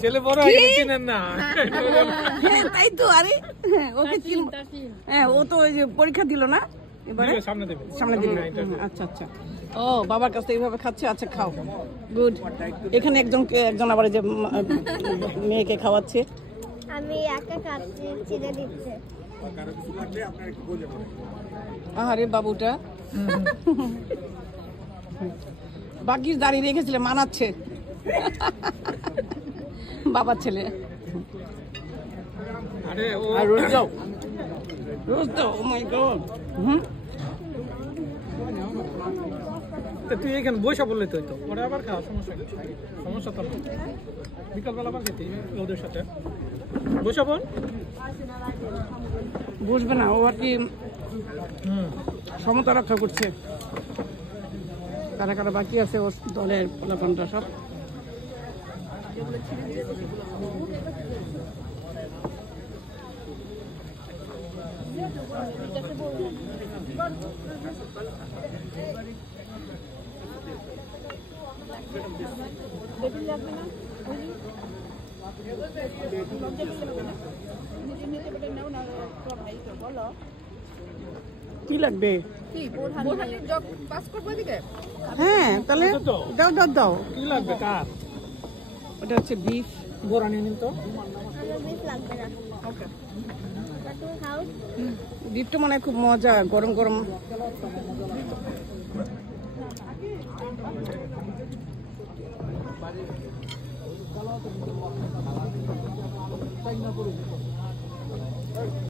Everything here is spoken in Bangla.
ছেলে বড় হয়ে গেছে না তাই তো। আরে ওকে হ্যাঁ, ও তো ওই যে পরীক্ষা দিল না এবারে, সামনে দিবে। আচ্ছা আচ্ছা, ও বাবার কাছে এইভাবে খাচ্ছে। আচ্ছা খাও, গুড। এখানে একজন আবার যে মেয়েকে খাওয়াচ্ছে। আমি একা খাচ্ছি, ছেড়ে দিচ্ছে। আরে বাবুটা বাকি দাঁড়িয়ে রেখেছিলে, মানাচ্ছে বাবার ছেলে। আর রোজ দাও, রোজ দাও। ও মাই গড। তুই এখানে বসে বললে তো ওরা আবার খাওয়া সমস্যা তো বিকালবেলা আবার খেতে ওদের সাথে বসে বল। বুঝবে না, ও আর কি সমতা রক্ষা করছে। কারা কারা বাকি আছে ওর দলের ফলাফলটা সব। কি লাগবে? হ্যাঁ তাহলে দাও দাও দাও। কি লাগবে কার? ওটা হচ্ছে বিফ। বোরা নিয়ে নিন তো। বিফ লাগবে না। ওকে, তুমি খাও। বিফটা মানে খুব মজা, গরম গরম।